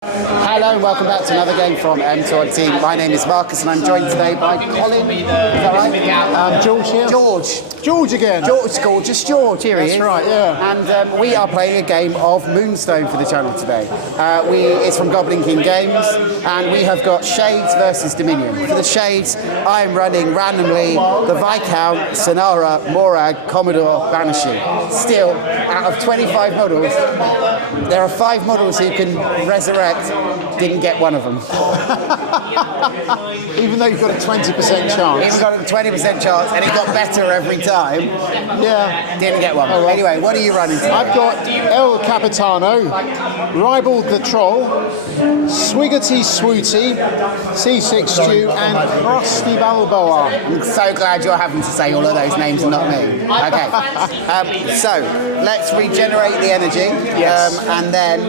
Hello and welcome back to another game from M2 Team. My name is Marcus and I'm joined today by Colin. Is that right? George here. George again. Gorgeous George, here he is. That's right, yeah. And we are playing a game of Moonstone for the channel today. It's from Goblin King Games and we have got Shades versus Dominion. For the Shades, I am running randomly the Viscount, Sonara, Morag, Commodore, Banshee. Still, out of 25 models, there are 5 models who can resurrect. Didn't get one of them. Even though you've got a 20% chance. Even got a 20% chance, and it got better every time. Yeah. Didn't get one. right. Anyway, what are you running today? I've got El Capitano, Ribald the Troll, Swiggity Swooty, C6 Stew, and Crusty Balboa. I'm so glad you're having to say all of those names and not me. Okay. So, let's regenerate the energy. Yes. And then...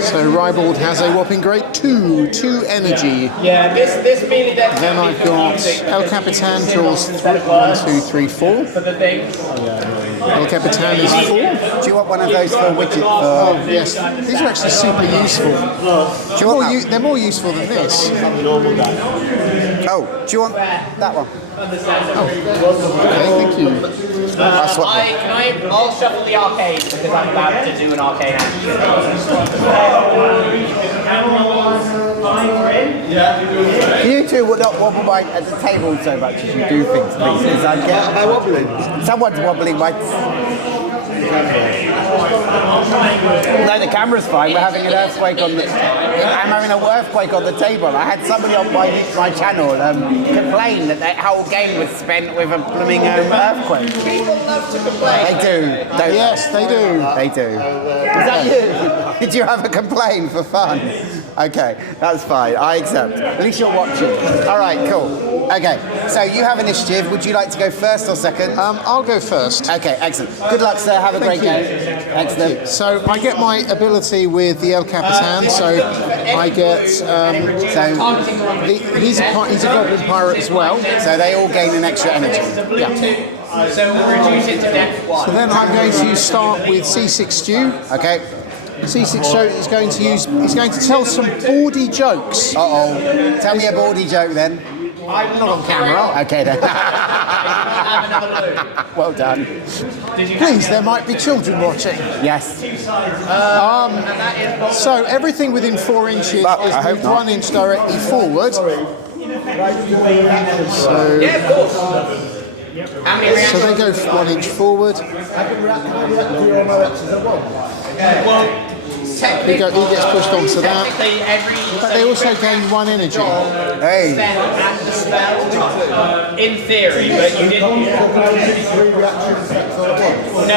So Ribald has a whopping great 2 energy. Yeah, this really does. Then I've got El Capitan draws 1, 2, 3, 4. For the thing. El Capitan is 4. Do you want one of those for Widgets? Oh yes, these are actually super useful. They're more useful than this. Oh, do you want that one? Okay, thank you. I'll shuffle the arcade because I'm about to do an arcade action. You two will not wobble at the table so much as you do things, please. Am I wobbling? Someone's wobbling my... No, the camera's fine. We're having an earthquake on the... I'm having an earthquake on the table. I had somebody on my channel complain that their whole game was spent with a blooming earthquake. People love to complain. They do. Yes, they do. They do. Was that you? Did you have a complaint for fun? Okay, that's fine. I accept. At least you're watching. All right, cool. Okay, so you have initiative. Would you like to go first or second? I'll go first. Okay, excellent. Good luck, sir. Have a great game. Excellent. So I get my ability with the El Capitan. So I get. He's a Goblin Pirate as well. So they all gain an extra energy. Yeah. So we'll reduce it to depth 1. So then I'm going to start with C6 Stew. Okay. C6 Stew is going to use. He's going to tell some bawdy jokes. Uh-oh. Tell me a bawdy joke then. Not on camera. Okay then. Well done. Please, there might be children watching. Yes. So everything within 4 inches is moved 1 inch directly forward. So they go 1 inch forward. He gets pushed onto that. But they also gain 1 energy. Hey. In theory, but you didn't. No,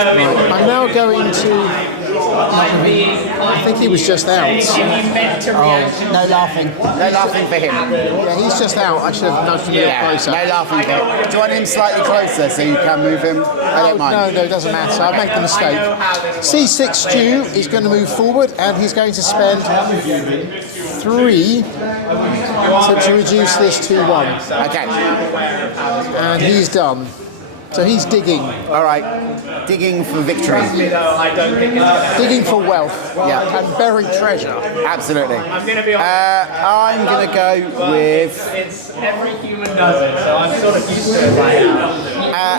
I'm now going to. I think he was just out. No laughing. No laughing for him. Yeah, he's just out. I should have nudged him a bit closer. No laughing for him. Do you want him slightly closer so you can move him? I don't mind. No, it doesn't matter. I made the mistake. C6 Stew is going to move forward and he's going to spend 3 to reduce this to 1. Okay. And he's done. So he's digging. All right. Digging for victory. Digging for wealth. Yeah. And buried treasure. Absolutely. I'm going to go with... It's every human does it, so I'm sort of used to it by now.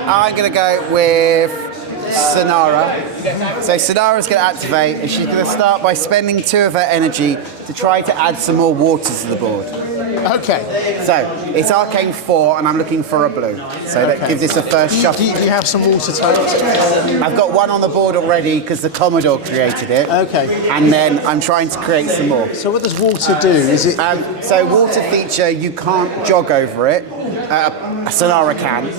I'm going to go with Sonara. So Sonara's going to activate and she's going to start by spending 2 of her energy to try to add some more water to the board. Okay. So it's Arcane 4 and I'm looking for a blue. So that gives us a first shuffle. Do you have some water totes? I've got 1 on the board already because the Commodore created it. Okay. And then I'm trying to create some more. So what does water do? Is it? So water feature, you can't jog over it. Sonara can.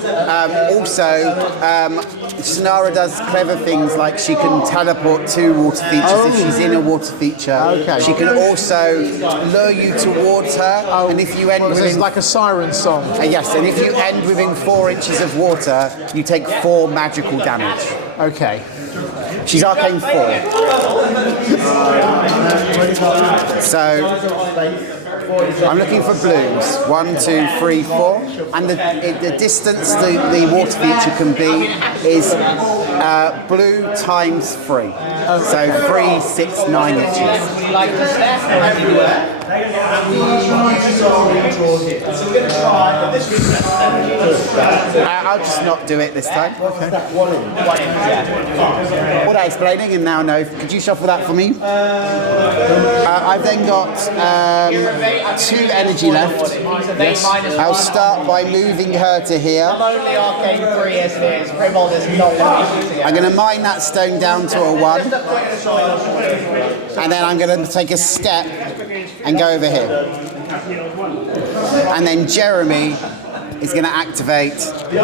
Sonara does clever things like she can teleport to water features if she's in a water feature. Okay. She can also lure you towards her, and if you end It's within... like a siren song. yes, and if you end within 4 inches of water, you take 4 magical damage. Okay. She's Arcane 4. So I'm looking for blues. 1, 2, 3, 4. And the distance the water feature can be is blue times 3. So 3, 6, 9 inches. Would you like to step? I'll just not do it this time. Okay. What am I explaining and now no. Could you shuffle that for me? I've then got 2 energy left. Yes. I'll start by moving her to here. I'm only arcane 3 as it is. Primold is not going to be using it. I'm going to mine that stone down to a 1. And then I'm going to take a step and go over here. And then Jeremy is going to activate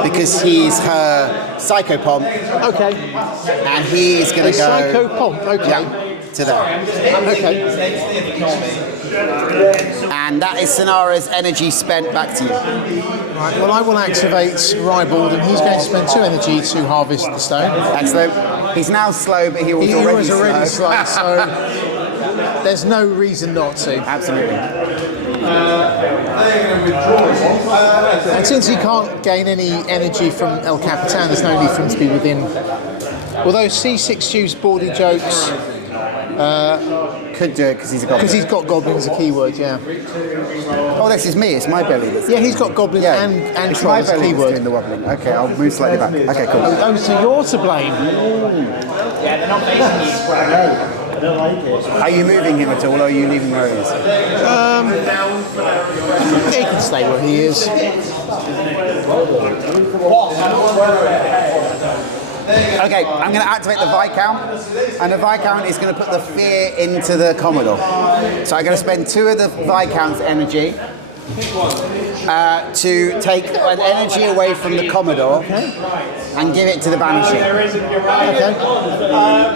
because he's her Psycho Pomp. Okay. And he is going to go... Psycho Pomp, okay. Yeah, to there. Okay. And that is Sonara's energy spent back to you. Right, well, I will activate Rybald, and he's going to spend 2 energy to harvest the stone. Excellent. He's now slow, but he was He already was already slow. slow, so there's no reason not to. Absolutely. And since he can't gain any energy from El Capitan, there's no need for him to be within. Although C6U's bawdy jokes, Could do it because he's a goblin. because he's got goblin as a keyword, yeah. Oh, this is me. It's my belly. Yeah, he's got goblin and it's troll my as a belly that's keyword. doing the wobbling. Okay, I'll move slightly back. Okay, cool. Oh, so you're to blame. Yeah, they're not facing you. Are you moving him at all, or are you leaving where he is? He can stay where he is. Okay, I'm going to activate the Viscount, and the Viscount is going to put the fear into the Commodore. So I'm going to spend 2 of the Viscount's energy to take an energy away from the Commodore and give it to the Banshee. Okay.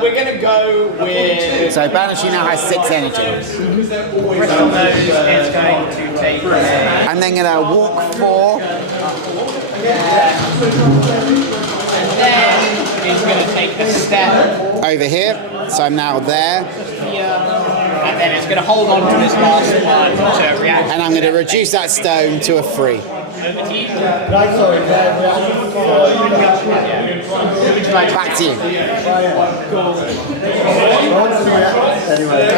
We're going to go with... So Banshee now has 6 energy. Bristol Nose is going to take... I'm then going to walk 4. And then it's going to take the step Over here, so I'm now there, here, and then it's going to hold on to this last one to react. and I'm going to reduce that stone to a 3. Over to you. Back to you.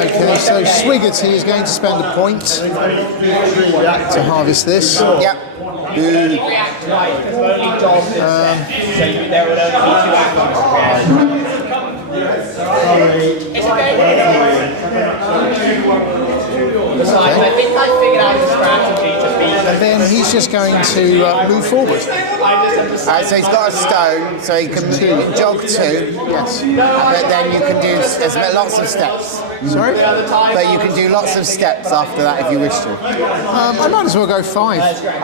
Okay, so Swiggerty is going to spend a point to harvest this. Yep. React right, because only Dom is so there would only be 2 actions to react. It's okay. So I think I figured out the strategy to beat And then he's just going to move forward. So he's got a stone, so he can jog 2. Yes. But then you can do lots of steps. Sorry? But you can do lots of steps after that if you wish to. I might as well go 5.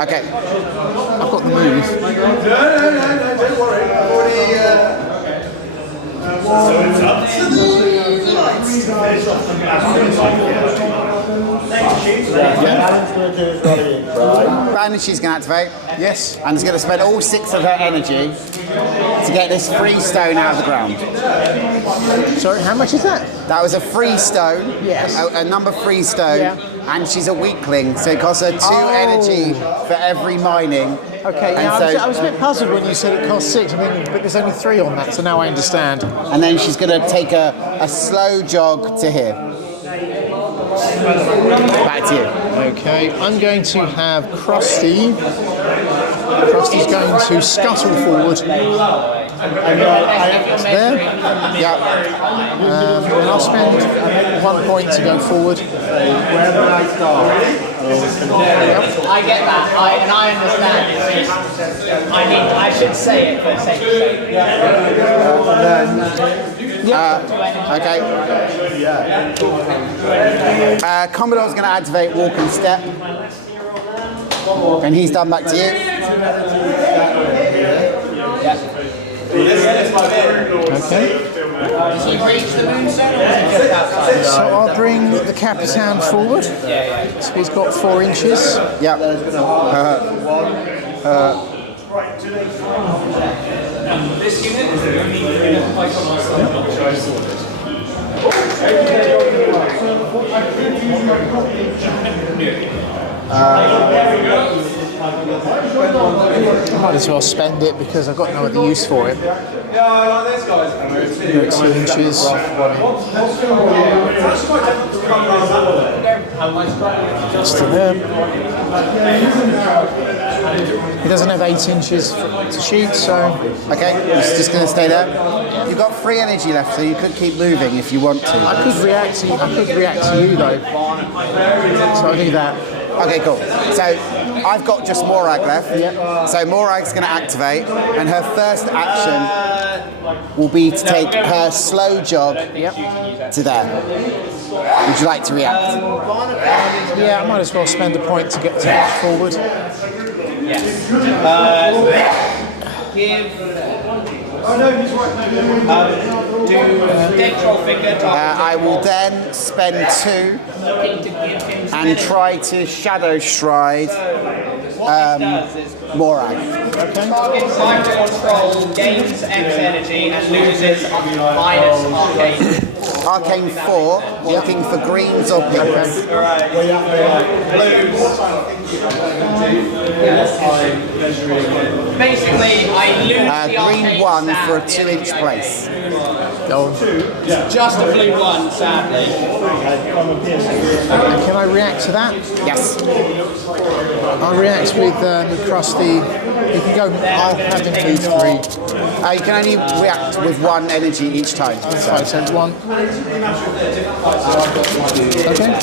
Okay. I've got the move. Banishy's going to activate. Yes. And is going to spend all 6 of her energy to get this free stone out of the ground. Sorry, how much is that? That was a free stone. Yes. A number 3 stone. Yeah. And she's a weakling, so it costs her 2 energy for every mining. Okay, And yeah, so- I was a bit puzzled when you said it cost 6. I mean, but there's only 3 on that, so now I understand. And then she's going to take a slow jog to here. Back to you. Okay, I'm going to have Krusty. Krusty's going to scuttle forward. There. Yeah. And I'll spend 1 point to go forward. I get that, and I understand. It's just, I should say it for the sake of saying it. Okay. Commodore's going to activate Walk and Step. And he's done back to you. Okay. Does he reach the Moonstone or is he just outside? So I'll bring the Capitan forward. So he's got 4 inches. Yep. This unit is the only Python I might as well spend it because I've got no other use for it. Next 2 inches. Just to there. He doesn't have 8 inches to shoot, so... Okay, it's just going to stay there. You've got 3 energy left, so you could keep moving if you want to. I could react to you though. So I'll do that. Okay, cool. So I've got just Morag left. Yep. So Morag's going to activate, and her first action will be to take her slow jog to there. Would you like to react? Yeah, I might as well spend a point to get to forward. Yes. Do dead troll finger. I will then spend 2 and try to shadow stride Morag. Target micro control gains X energy and loses minus arcane. Arcane 4, looking for greens or pinks. Basically, I lose the Green arcane 1 stat. for a 2-inch place. Just a blue 1, sadly. Can I react to that? Yes. I'll react with Krusty. You can go. I'll have him move 3. You can only react with 1 energy each time. So 1. Okay.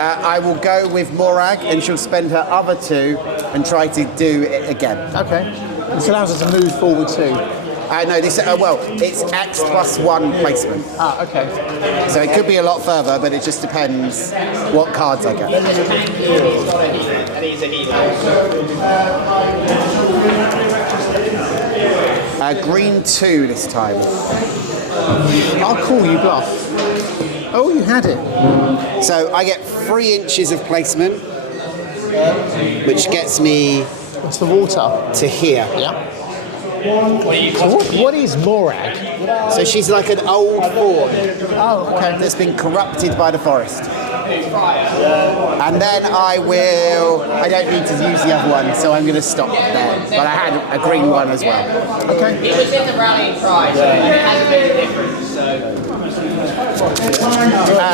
I will go with Morag, and she'll spend her other 2 and try to do it again. Okay. This allows us to move forward too. No, this. Well, it's X plus 1 placement. Okay. So it could be a lot further, but it just depends what cards I get. And he's a healer. Green 2 this time. I'll call you bluff. Oh, you had it. So I get 3 inches of placement, which gets me What's the water? to here. Yeah. So what is Morag? So she's like an old fawn Oh, okay. that's been corrupted by the forest. And then I don't need to use the other one, so I'm going to stop there. But I had a green 1 as well. Okay. It was in the rallying cry, so it has a bit of difference.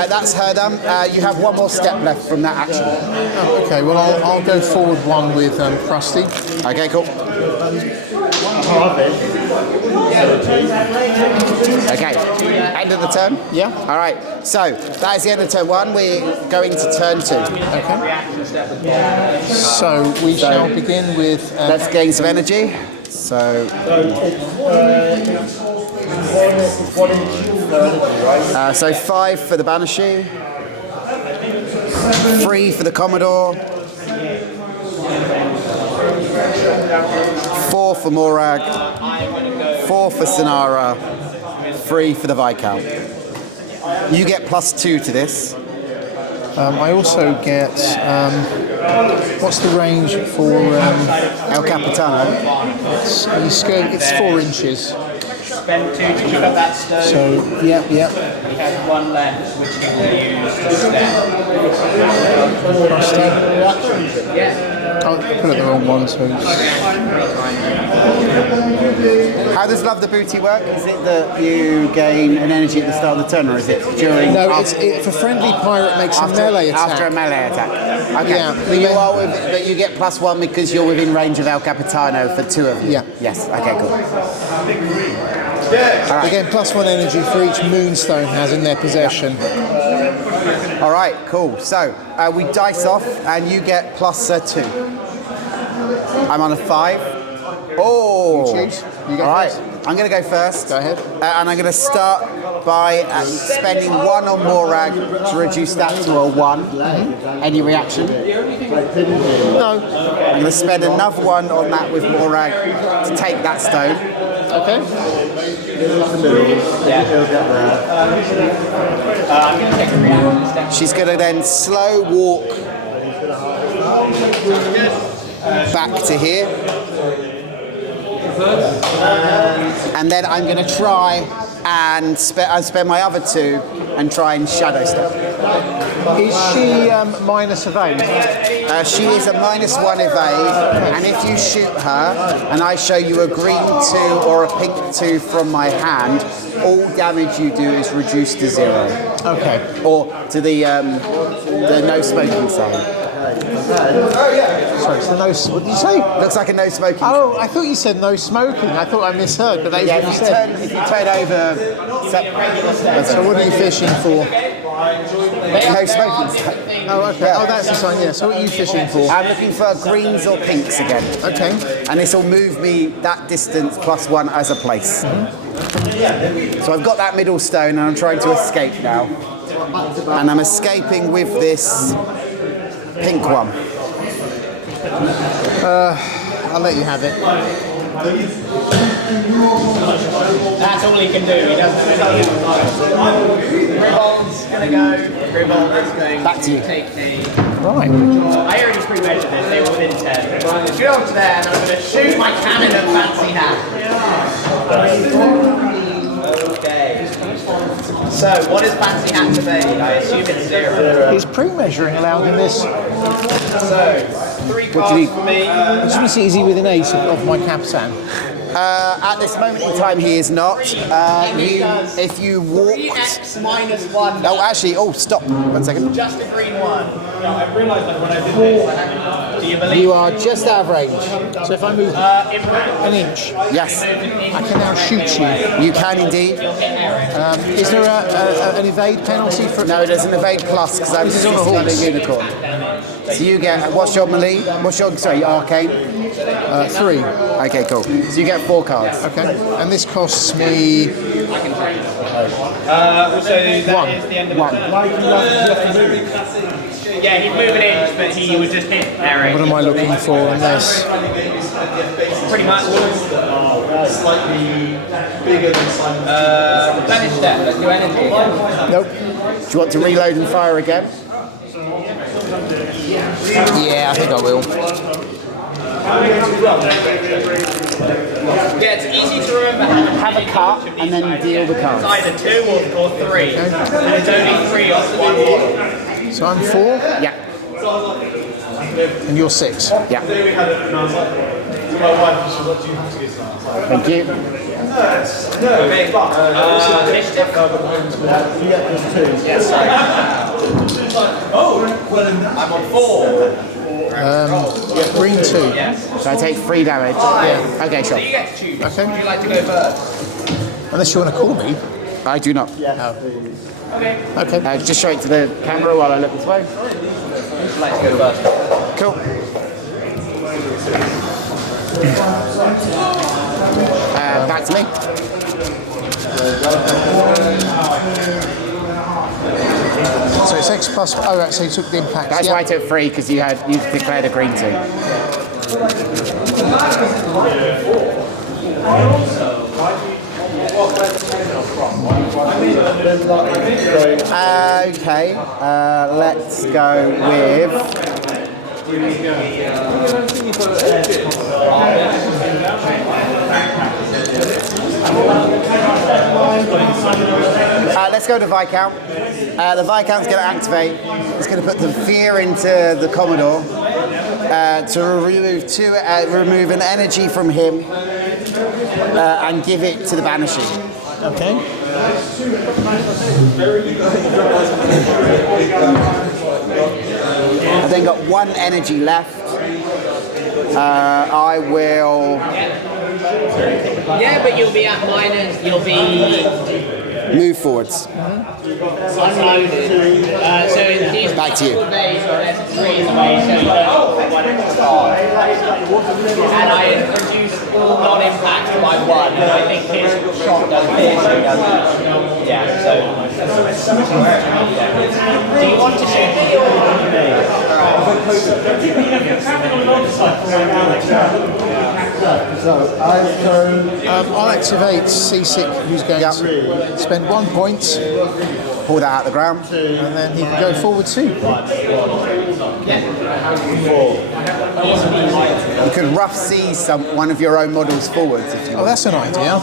That's her done. You have 1 more step left from that action. Oh, okay. Well, I'll go forward 1 with Krusty. Okay, cool. Okay, end of the turn? Yeah. All right, so that is the end of turn 1. We're going to turn 2. Okay. So we shall begin with. Let's gain some energy. So 5 for the Banshee, 3 for the Commodore, 4 for Morag, 4 for Sonara, 3 for the Viscount. You get +2 to this. I also get. What's the range for? El Capitano. It's 4 inches. Spend 2 to keep up that stone. So yeah. He has 1 left, which he will use to step. Yeah. Oh, put it the wrong one. So. How does Love the Booty work? Is it that you gain an energy at the start of the turn, or is it during? No, it's for friendly pirate makes a melee attack. After a melee attack. Okay. Yeah, But you get +1 because you're within range of El Capitano for 2 of you. Yeah. Yes. Okay. Cool. Again, +1 energy for each Moonstone has in their possession. All right. Cool. So we dice off, and you get +2. I'm on a 5. Oh. You choose. You go All right. first. I'm going to go first. Go ahead. And I'm going to start by spending 1 on Morag to reduce that to a 1. Any reaction? No. I'm going to spend another 1 on that with Morag to take that stone. Okay. She's going to then slow walk back to here. And then I'm going to try and spend my other 2 and try and shadow step. Is she minus evade? She is a -1 evade, and if you shoot her, and I show you a green 2 or a pink 2 from my hand, all damage you do is reduced to 0. Okay. Or to the no smoking sign. Sorry, so no. What did you say? Looks like a no smoking. Oh, I thought you said no smoking. I thought I misheard, but that is Yeah, what you said. if you turn over. So what are you fishing for? No smoking sign. Oh, okay. Oh, that's the sign. Yeah. So what are you fishing for? I'm looking for greens or pinks again. Okay. And this will move me that distance +1 as a place. So I've got that middle stone and I'm trying to escape now. And I'm escaping with this pink one. I'll let you have it. That's all he can do. He doesn't do anything else. Gribble's gonna go. Gribble is going Back to you. take a. Right. I already pre-measured it. They were within 10. I'm going to go to there and I'm going to shoot my cannon at Fancy Hat. Okay. So, what is Fancy Hat to be? I assume it's 0. Is pre-measuring allowed in this? So, 3 cards for me. As you can see, is he within ace of my Capitan? At this moment in time, he is not. If you walked. 3x -1. Oh, actually, stop. 1 second. Just a green 1. I realised that when I did this. Do you believe? You are just out of range. So if I move Impact. an inch, Yes, I can now shoot you. you can indeed. Is there an evade penalty for? No, there's an evade plus because I'm This is on a sitting on a horse. unicorn. So you get, what's your melee? What's your, sorry, arcane? 3. Okay, cool. So you get 4 cards. Okay. And this costs me So that One. is the end of One. the turn. Yeah, he'd move an inch, but he would just hit Eric. what am I looking for on this? Pretty much. Replenish that. Let's do energy again. Nope. Do you want to reload and fire again? Yeah, I think I will. Yeah, it's easy to remember Have a cut and then deal the It's cards. either 2 or 3. And it's only 3 off 1 model. So I'm 4, Yeah, and you're 6. yeah. Thank you. Okay. Initiative. Yes. I'm on 4. Green 2. Yes. So I take 3 damage. Yeah. Okay, So sure. you get to choose. Okay. Would you like to go first? Unless you want to call me. I do not. Okay. Just show it to the camera while I look this way. Would you like to go first? Cool. Back to me. So it's X plus. Oh, right, so you took the impact. That's yeah. why I took 3 because you declared a green 2. Okay, let's go with. Let's go to Viscount. The Viscount's going to activate. It's going to put the fear into the Commodore to remove an energy from him and give it to the Banishing. Okay. I've then got 1 energy left. I will Yeah, but you'll be at minus. You'll be move forwards. unloaded. So these Back to you. Days, so there's 3 away, so and I introduced all non-impact by 1, and I think his shot does this. Yeah, so. Do you want to shoot me or? I'll activate C6, who's going to spend 1 point, Pull that out of the ground. and then he can go forward 2. You could rough seize one of your own models forwards if you Oh, want. that's an idea.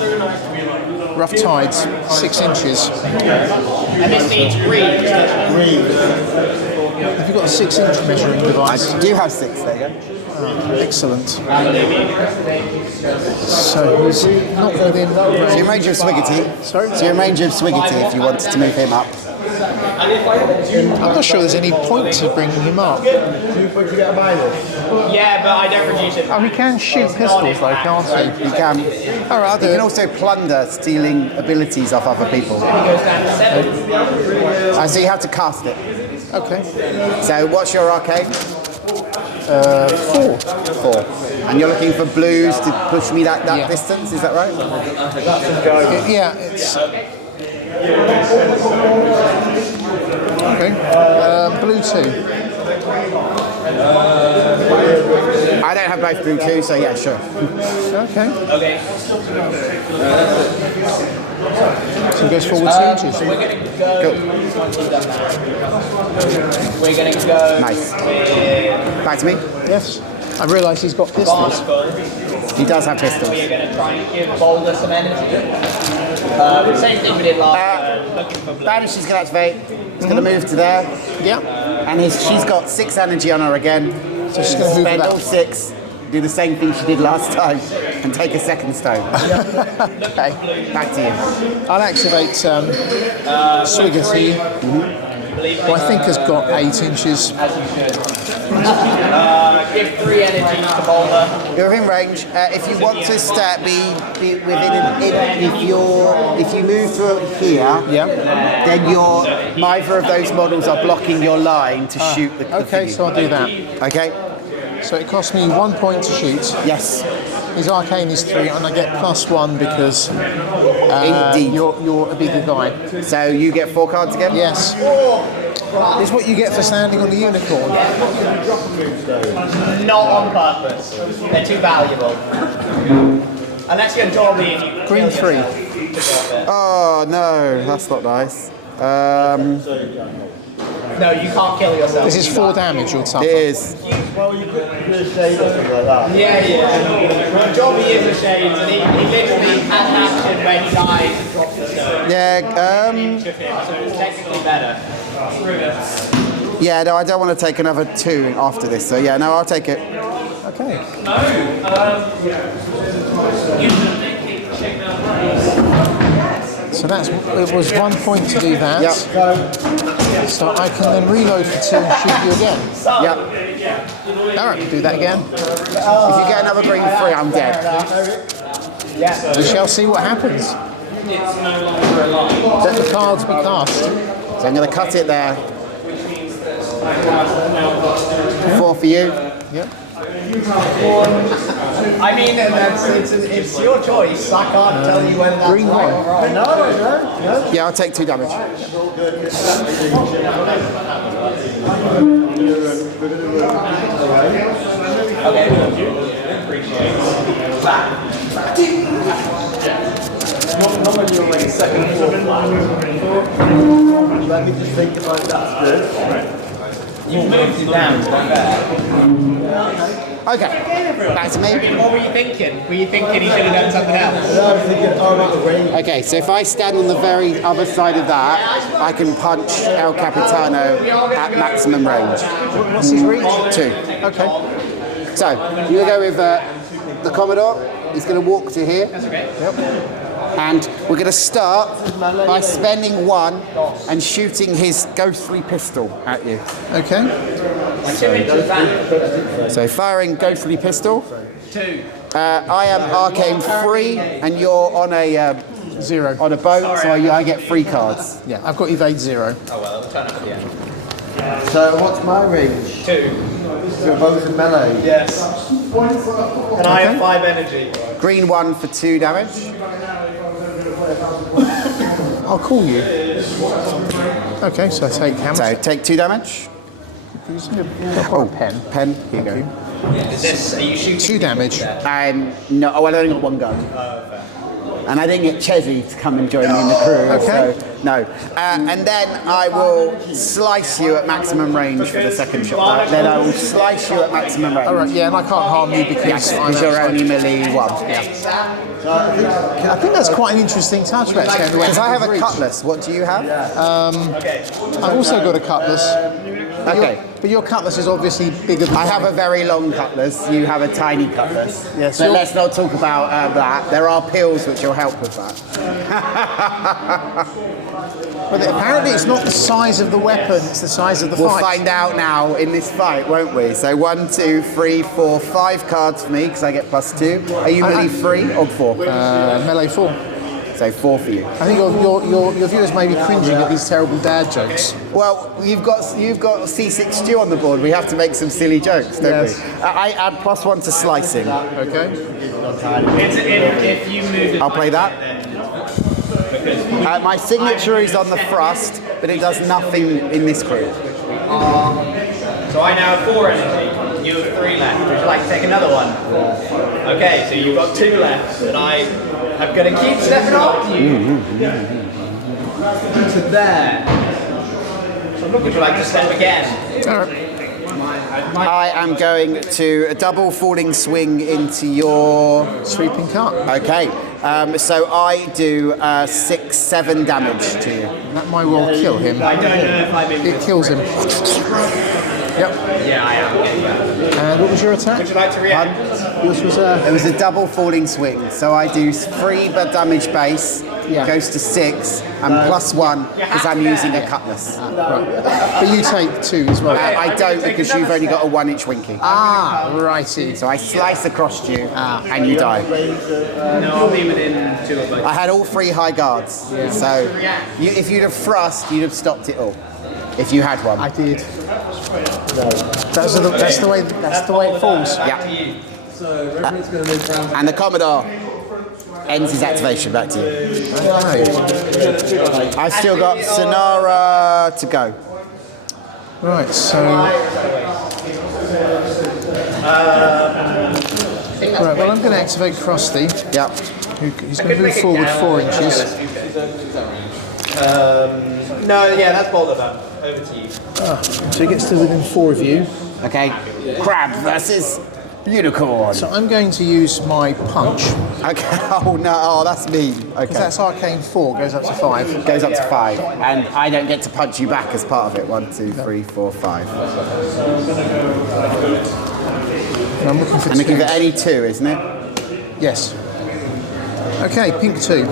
Rough tides, 6 inches. And this needs green. Have you got a 6-inch measuring device? I do have 6, there you go. Excellent. So he's not within So range. you're in range of Swiggity. Sorry? So you're in range of Swiggity if you wanted to move him up. I'm not sure there's any point to bringing him up. Yeah, but I don't reduce it. Oh, he can shoot pistols though, can't he? You can. All right, I'll do You can it. also plunder stealing abilities off other people. It goes down to 7. So you have to cast it. Okay. So what's your arcane? 4. 4. And you're looking for blues to push me that Yeah. distance, is that right? Yeah, it's... Okay. Blue 2. I don't have both blue too, so yeah, sure. Okay. Okay. So he goes forward 2 inches. We're going to go. Cool. We're going to go. Nice. With Back to me. Yes. I realise he's got pistols. Barnacle. He does have pistols. We're going to try and give Boulder some energy. Same thing we did last turn. Looking for blue. Banish is going to activate. He's going to move to there. Yeah. And she's got 6 energy on her again. So she's going to move Spend back. all 6, do the same thing she did last time, and take a second stone. Okay. Back to you. I'll activate Swiggity, who I think has got 8 inches. Give 3 energy to Boulder. You're in range. If you want to start be within if you move through here, Yeah. then neither of those models are blocking your line to shoot the Okay, thingy. so I'll do that. Okay. So it costs me 1 point to shoot. Yes. His arcane is 3, and I get +1 because Indeed. you're a bigger guy. So you get 4 cards again. Yes. It's what you get for standing on the unicorn. Not on purpose. They're too valuable. Unless you're Dobby and you Green 3. Oh no, that's not nice. No, you can't kill yourself. This is 4 damage you'll suffer. It is. Well, you could do a shade or something like that. Yeah. Dobby is a shade, and he literally has an action when he dies and drops the stone. Yeah. So it's technically better. Yeah. No, I don't want to take another 2 after this. So yeah, no, I'll take it. Okay. So it was 1 point to do that. Yep. So I can then reload for 2 and shoot you again. Yep. All right, do that again. If you get another green 3, I'm dead. We shall see what happens. Let the cards be cast. So I'm going to cut it there. 4 for you. Yep. I mean, it's your choice. I can't tell you whether that's Green right one. or wrong. No. Yeah, I'll take 2 damage. Okay. Normally you're like second or fourth. Let me just think about that's good. You've moved it down, to be fair. Okay. Back to me. What were you thinking? Were you thinking he should have done something else? I was thinking, oh, about the range. Okay, so if I stand on the very other side of that, I can punch El Capitano at maximum range. What's his reach? 2. Okay. So, you go with the Commodore. He's going to walk to here. And we're going to start by spending 1 and shooting his ghostly pistol at you. Okay. 2 inches back. So, firing ghostly pistol. 2. I am arcane 3, and you're on a 0. on a boat, so I get 3 cards. Yeah, I've got evade 0. Oh well, we'll turn up at the end. So what's my range? 2. So we're both in melee. Yes. And I have 5 energy. Green 1 for 2 damage. I'll call you. Okay, so I take how much? So take 2 damage. Oh, pen. Pen. Here you go. Is this? Are you shooting? 2 damage. No. Oh, well, I only got 1 gun. And I didn't get Chezzy to come and join me in the crew, Okay. so no. And then I will slice you at maximum range for the second shot. Then I will slice you at maximum range. All right, yeah, and I can't harm you because Yes, I'm because you're outside. only melee one. I think that's quite an interesting touch, Rex. Because I have a cutlass. What do you have? I've also got a cutlass. Okay. But your cutlass is obviously bigger than I have a very long cutlass. You have a tiny cutlass. Yes, But you're- let's not talk about that. There are pills which will help with that. But apparently it's not the size of the weapon, it's the size of the We'll fight. find out now in this fight, won't we? So 1, 2, 3, 4, 5 cards for me because I get +2. Are you melee 3 or 4? Melee 4. So 4 for you. I think your viewers may be cringing at these terrible dad jokes. Well, you've got C6 stew on the board. We have to make some silly jokes, don't Yes. we? I add +1 to slicing. Okay. If you move it I'll play that. My signature is on the thrust, but it does nothing in this crew. So I now have 4 energy. You have 3 left. Would you like to take another one? Okay, so you've got 2 left, and I'm going to keep stepping after you. To there. Would you like to step again? I am going to a double falling swing into your. Sweeping cut. Okay, so I do 6, 7 damage to you. That might well kill him. I don't know if I'm in. It kills him. Yep. Yeah, I am. And what was your attack? Would you like to react? Yours was It was a double falling swing, so I do 3 damage base, Yeah. goes to 6, and +1 because I'm using a cutlass. But you take 2 as well. I don't because you've only got a 1-inch winky. Ah, righty. So I slice across you and you die. No, I'll be within 2 of those. I had all 3 high guards, so if you'd have thrust, you'd have stopped it all. If you had one. I did. That's the way it falls. Yeah. So, Reverend's going to move round. And the Commodore ends his activation. Back to you. Okay. I've still got Sonara to go. Right, so. Right, well, I'm going to activate Krusty. Yeah. He's going to move forward 4 inches. No, yeah, that's bolted up. Over to you. So he gets to within 4 of you. Okay. Crab versus unicorn. So I'm going to use my punch. Okay. Oh no. Oh, that's mean. Okay. Because that's arcane 4, goes up to 5. Goes up to 5, and I don't get to punch you back as part of it. 1, 2, 3, 4, 5. And I'm looking for I'm looking 2. for any 2, isn't it? Yes. Okay, pink 2.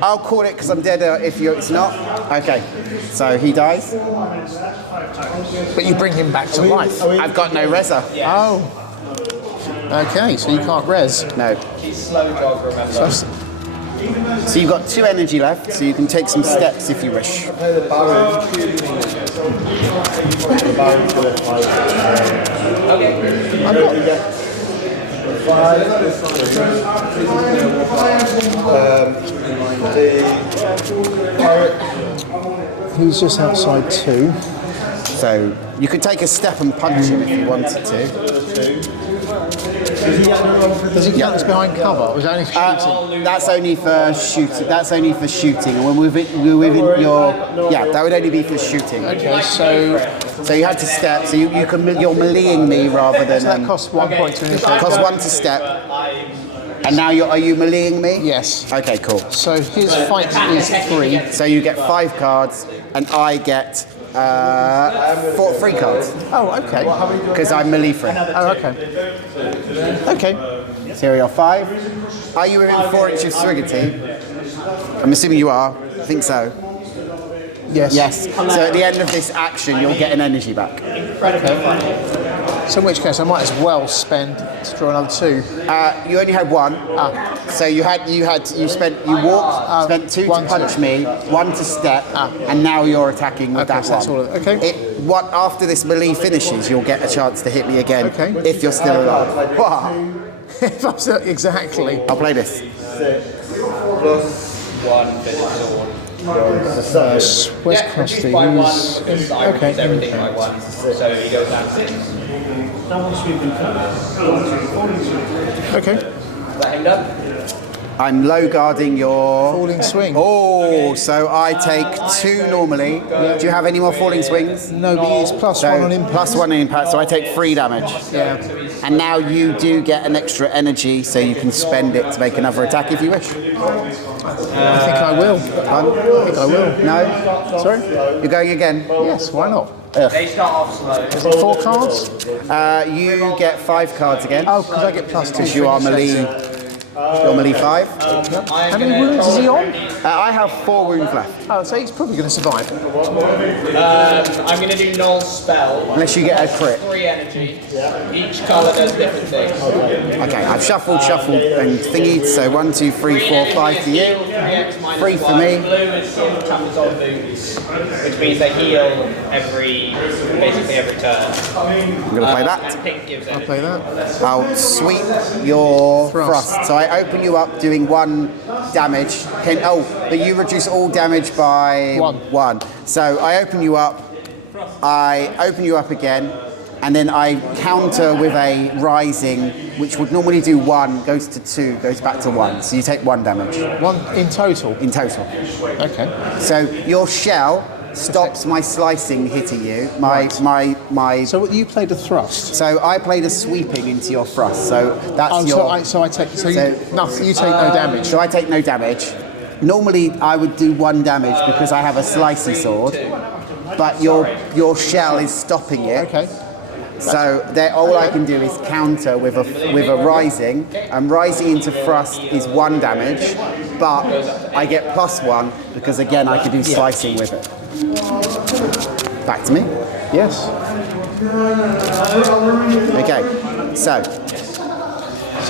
I'll call it because I'm dead. It's not. Okay. So he dies. But you bring him back to life. I've got no reza. Oh. Okay, so you can't res. No. He's slow jog, remember. So, So you've got 2 energy left, so you can take some steps if you wish. The Baron's going to fight. I'm not. 5. He's just outside 2. So you could take a step and punch him if you wanted to. Does he count as behind cover, or is that only for shooting? That's only for shooting. That's only for shooting. And we're within your. Yeah, that would only be for shooting. Okay, so So you had to step. So you're meleeing me rather than. that costs 1 point to initiate. Cost 1 to step. And now are you meleeing me? Yes. Okay, cool. So his fight is 3. So you get 5 cards, and I get 3 cards Oh, okay. because I'm melee free. Oh, okay. Okay. So here we are, 5. Are you within 4 inches of Swiggity? I'm assuming you are. I think so. Yes. Yes. So at the end of this action, you'll get an energy back. So in which case, I might as well spend to draw another 2. You only had 1. So you walked, spent 2 to 1, punch 2. me, 1 to step, and now you're attacking with Okay, that so that's one. all of it. Okay. After this melee finishes, you'll get a chance to hit me again Okay. if you're still alive. Wow. If I'm still, exactly. I'll play this. 1 bit of sword. Where's Krusty? By 1, He's- because I okay. reduce everything by 1. So he goes down 6. Okay. that him done? I'm low guarding your Falling swing. Oh, so I take 2 normally. Do you have any more falling swings? No, but it's plus 1 on impact. Plus 1 on impact, so I take 3 damage. Yeah. And now you do get an extra energy, so you can spend it to make another attack if you wish. I think I will. I think I will. No? Sorry? You're going again? Yes, why not? They start off slow. Is it 4 cards? You get 5 cards again. Oh, because I get plus 2. Because you are melee. You're melee 5. How many wounds is he on? I have 4 wounds left. Oh, so he's probably going to survive. I'm going to do null spell. Unless you get a crit. 3 energy. Each colour does different things. Okay, I've shuffled, and thingied, so 1, 2, 3, 4, 5 for you. 3 for me. Blue is toughest on boots, which means they heal basically every turn. I'm going to play that. And pink gives I'll energy. play that. I'll sweep your Thrust. thrust. So I open you up doing 1 damage. But you reduce all damage by 1. So I open you up, I open you up again, and then I counter with a rising, which would normally do 1, goes to 2, goes back to 1. So you take 1 damage 1 in total. in total. Okay. So your shell stops my slicing hitting you. My So you played a thrust. So I played a sweeping into your thrust. So that's Oh, your. so I take. So you take no damage. So I take no damage. Normally I would do 1 damage because I have a slicey sword, but your shell is stopping it. Okay. So all I can do is counter with a rising, and rising into thrust is 1 damage, but I get plus 1 because again I can do slicing with it. Back to me. Yes. Okay. So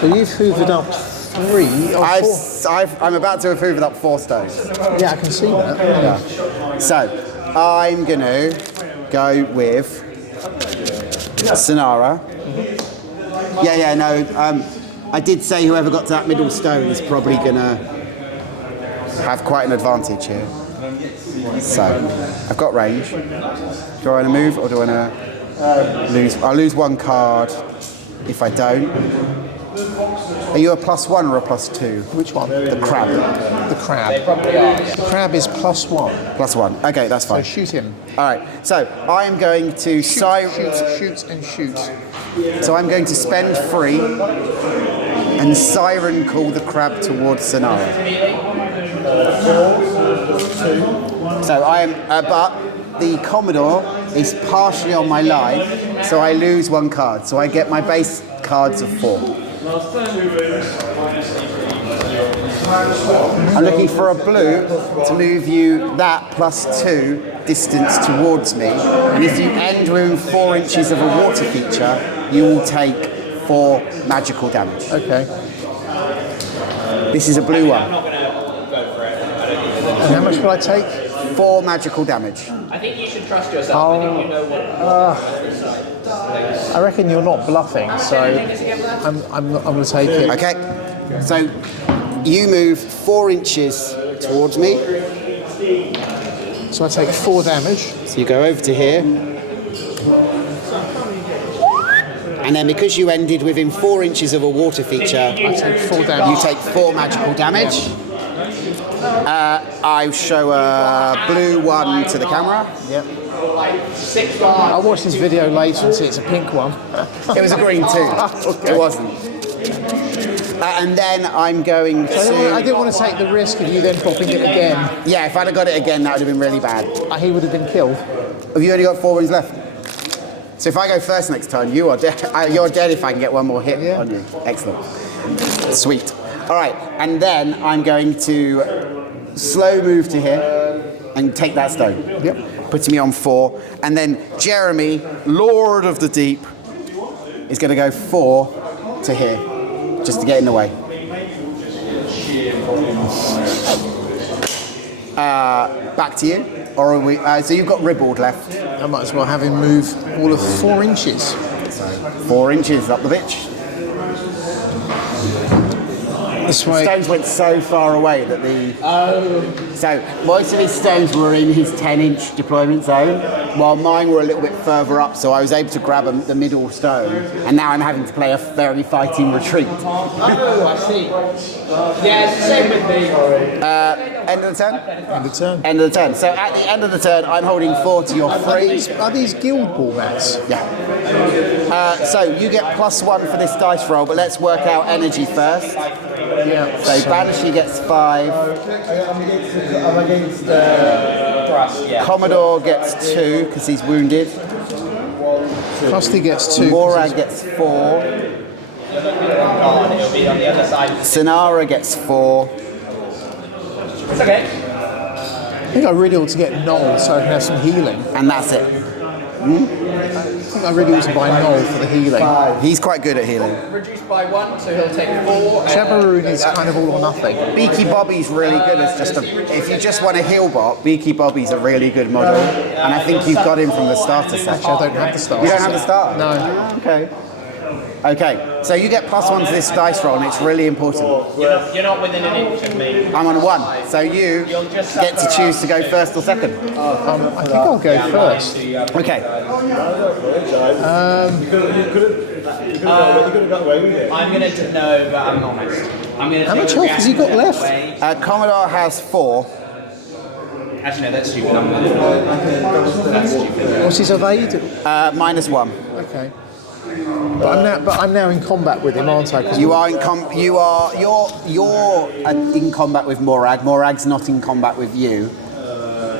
So you've hoovered up 3 or 4. I'm about to have hoovered up 4 stones. Yeah, I can see that. Yeah. So I'm gonna go with Sonara. I did say whoever got to that middle stone is probably gonna have quite an advantage here. So I've got range. Do I want to move or do I want to lose? I'll lose 1 card if I don't. Are you a +1 or a +2? Which one? The crab. The crab. The crab is +1. +1. Okay, that's So fine. shoot him. All right. So I am going to Shoot and shoot. So I'm going to spend 3 and siren call the crab towards Sonara. So I am, but the Commodore is partially on my line, so I lose 1 card. So I get my base cards of 4. I'm looking for a blue to move you that +2 distance towards me, and if you end within 4 inches of a water feature, you will take 4 magical damage. Okay. This is a blue one. I'm not going to go for it. I don't think there's And how much will I take? 4 magical damage. I think you should trust yourself. I think you know what. I reckon you're not bluffing, so I'm going to take it. Okay, so you move 4 inches towards me. So I take 4 damage. So you go over to here. And then because you ended within 4 inches of a water feature, I take 4 damage. you take 4 magical damage. I show a blue one to the camera. Yep. I'll watch this video later and see it's a pink one. It was a green too. It wasn't. And then I'm going to... I didn't want to take the risk of you then popping it again. Yeah, if I'd have got it again, that would have been really bad. He would have been killed. Have you only got 4 wounds left? So if I go first next turn, you are dead. You're dead if I can get 1 more hit on you. Excellent. Sweet. All right, and then I'm going to slow move to here and take that stone. Yep. Putting me on 4. And then Jeremy, Lord of the Deep, is going to go 4 to here, just to get in the way. Back to you. Or are we, so you've got Ribald left. I might as well have him move all of 4 inches. So 4 inches up the bitch. This way. Stones went so far away that so most of his stones were in his 10-inch deployment zone, while mine were a little bit further up, so I was able to grab the middle stone, and now I'm having to play a very fighting retreat. Oh, I see. Yeah, it's the same with me. End of the turn? End of turn. End of the turn. So at the end of the turn, I'm holding 4 to your 3. Are these guild ball mats? Yeah. So you get +1 for this dice roll, but let's work out energy first. Yeah. So Banshee gets 5. I'm against Thrust, yeah. Commodore gets 2 because he's wounded. Krusty gets 2. Morag gets 4. Oh, and it'll be on the other side. Sonara gets 4. It's okay. I think I really ought to get Noel so I can have some healing. And that's it. I think I really ought to buy Noel for the healing. He's quite good at healing. Reduced by 1, so he'll take 4. Chabaroon is kind of all or nothing. Beaky Bobby's really good as just if you just want a heal bot, Beaky Bobby's a really good model. And I think you've got him from the starter set. Actually, I don't have the starter. You don't have the starter? No. Okay. Okay, so you get +1 to this dice roll, and it's really important. You're not within an inch of me. I'm on 1, so you get to choose to go first or second. I think I'll go first. Okay. I'm going to know, but I'm honest. I'm going to How much health has he got left? Commodore has 4. Actually, no, that's stupid. That's stupid. What's his evade? -1. Okay. But I'm now in combat with him, aren't I? 'Cause You're in combat with Morag. Morag's not in combat with you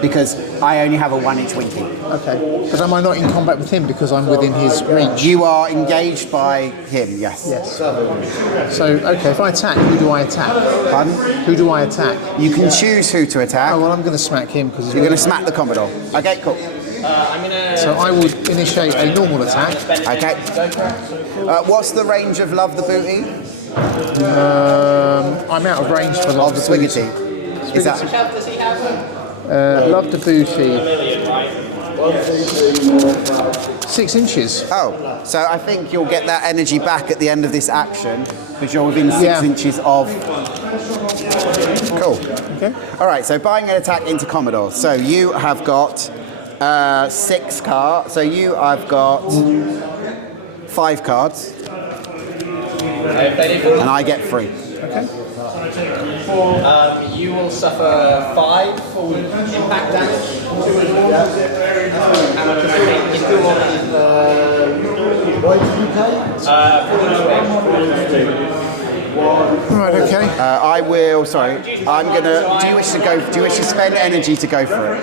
because I only have a 1-inch winking. Okay. But am I not in combat with him because I'm within his reach? You are engaged by him. Yes. Yes. So okay, if I attack, who do I attack? Pardon? Who do I attack? You can choose who to attack. Oh well, I'm going to smack him because You're going to smack the Commodore. Okay, cool. So I would initiate a normal attack. Okay. What's the range of Love the Booty? I'm out of range for Of Love the the Booty. Swiggity. Is that Does he have Love the Booty. 6 inches. Oh, so I think you'll get that energy back at the end of this action because you're within 6 inches of. Cool. Okay. All right, so buying an attack into Commodore. So you have got 6 cards. So you have got 5 cards, and I get 3. Okay. You will suffer 5 full impact damage. How much does it take? Why did you pay? Right. Okay. I will. Sorry, I'm gonna. Do you wish to go? Do you wish to spend energy to go for it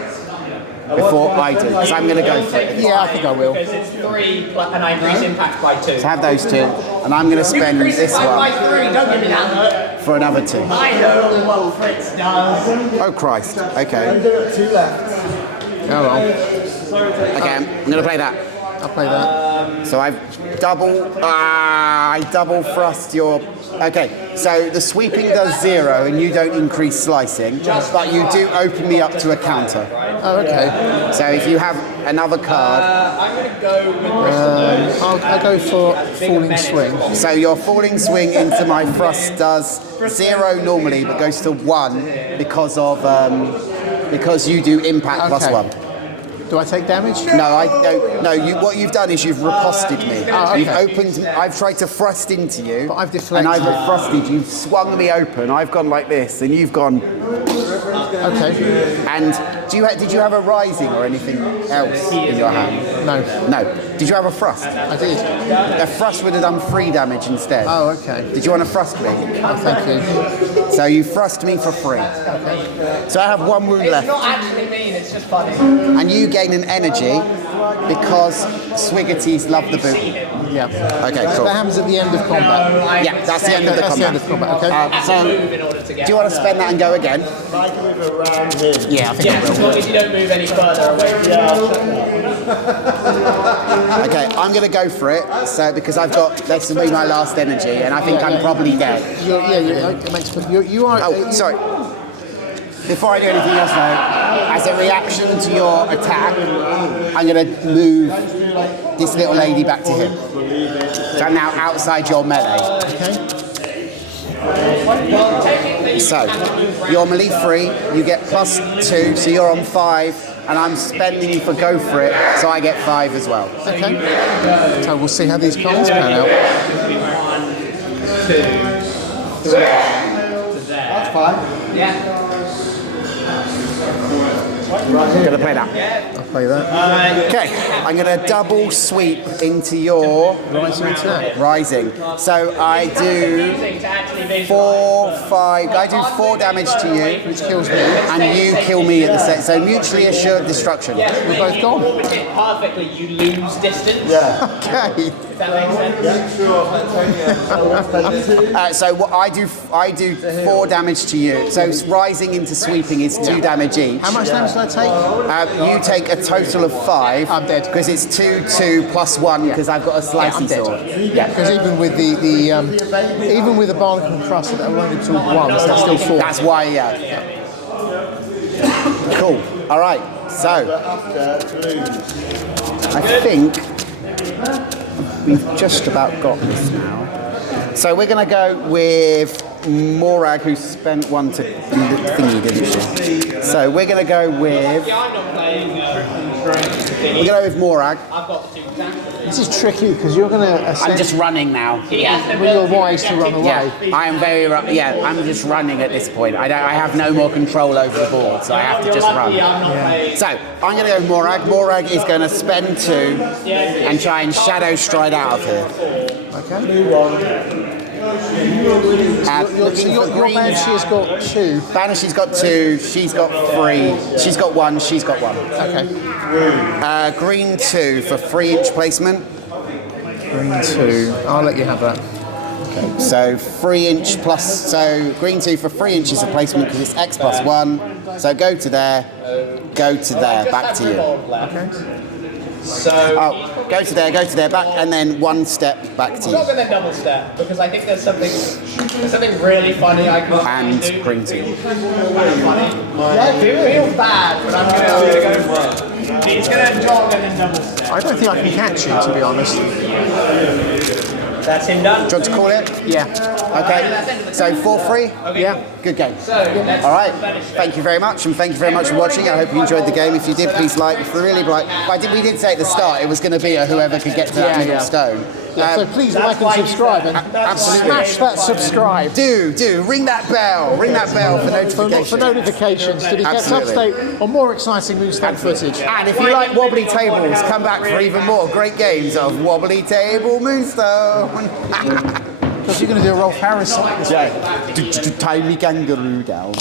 before I do? Because I'm gonna go for it. Yeah, I think I will. Because it's 3 and I increase impact by 2. So have those 2, and I'm gonna spend this by one 3, don't give me that. for another 2. I know what Fritz does. Oh Christ. Okay. 2 left. Oh well. Okay. I'm gonna play that. I'll play that. So I double thrust your. Okay, so the sweeping does 0 and you don't increase slicing, but you do open me up to a counter. Oh, okay. So if you have another card, I'm going to go with I'll go for falling swing. so your falling swing into my thrust does 0 normally, but goes to 1 because of because you do impact Okay. +1. Do I take damage? No, I don't. No, what you've done is you've riposted me. Oh, okay. You've opened. I've tried to thrust into you, But I've deflected. and I've thrusted. You've swung me open. I've gone like this, and you've gone. Okay. And did you have a rising or anything else in your hand? No. No. Did you have a thrust? I did. A thrust would have done 3 damage instead. Oh, okay. Did you want to thrust me? Oh, thank you. So you thrust me for 3. So I have 1 wound It's left. not actually mean, it's just funny. And you gain an energy because Swiggerties love the boot. Yeah. Okay, That cool. happens at the end of combat. Yeah, that's the end of the That's the end combat. of combat. Okay. So, Move in order to get do you want to spend that and go again? Like a river around him. Yeah, I think Yeah, as long as you don't move any further away from Okay, I'm going to go for it. So because I've got this will be my last energy, and I think I'm probably dead. It makes you are. Oh, sorry. Before I do anything else, though, as a reaction to your attack, I'm going to move this little lady back to him. So I'm now outside your melee. Okay. So, you're melee free, you get +2, so you're on 5, and I'm spending for go for it, so I get 5 as well. Okay. So we'll see how these cards pan out. 2, 3. That's fine. Yeah. Gonna play that. I'll play that. Okay, I'm gonna double sweep into your Rising attack. rising. So I do 4, 5. I do 4 damage to you, Which kills me. and you kill me at the same. So mutually assured destruction. We're both gone. Hit perfectly, you lose distance. Yeah. Okay. If that makes sense. So what I do 4 damage to you. So rising into sweeping is 2 damage each. How much damage did I take? You take a total of 5. I'm dead. Because it's 2, 2 plus 1 because I've got a slicing I'm dead. sword. Yeah, because even with even with the barnacle crust that only took 1, so that's still 4. That's why, yeah. Cool. All right. So I think we've just about got this now. So we're going to go with Morag, who spent 1 to thingy, didn't she? So we're going to go with. I'm not playing We're going to go with Morag. I've got the 2 attacks. This is tricky because you're going to I'm just running now. He has the with your ability wise to run away. Yeah, I am very. I'm just running at this point. I have no more control over the board, so I have to just run. I'm not playing. So I'm going to go with Morag. Morag is going to spend 2 and try and shadow stride out of here. Okay. Looking for Your green. Banshee has got 2. Banishy's got 2. She's got 3. She's got 1. She's got 1. Okay. Green 2 for 3-inch placement. Green 2. I'll let you have that. So 3-inch plus. So green 2 for 3 inches of placement because it's X plus 1. So go to there. Go to there. Back to you. Okay. So Go to there, back, and then 1 step back to I'm not you. going to double step because I think there's something really funny I can And do. green 2. I do feel bad, but I'm going to go for it. He's going to jog and then double step. I don't think I can catch you, to be honest. That's him done. Do you want to call it? Yeah. Okay. So 4-3? Okay. Yeah. Good game. So, let's All right. finish. Thank you very much, and thank you very much for watching. I hope you enjoyed the game. If you did, please like. If you really like, we did say at the start it was going to be a whoever could get to that middle stone. So please like and subscribe and Absolutely. smash that subscribe. Do ring that bell for notifications. For notifications to be kept up to Absolutely. date on more exciting Moonstone footage. And if you like wobbly tables, come back for even more great games of Wobbly Table Moonstone. Because you're going to do a Rolf Harris like this. Tiny kangaroo down.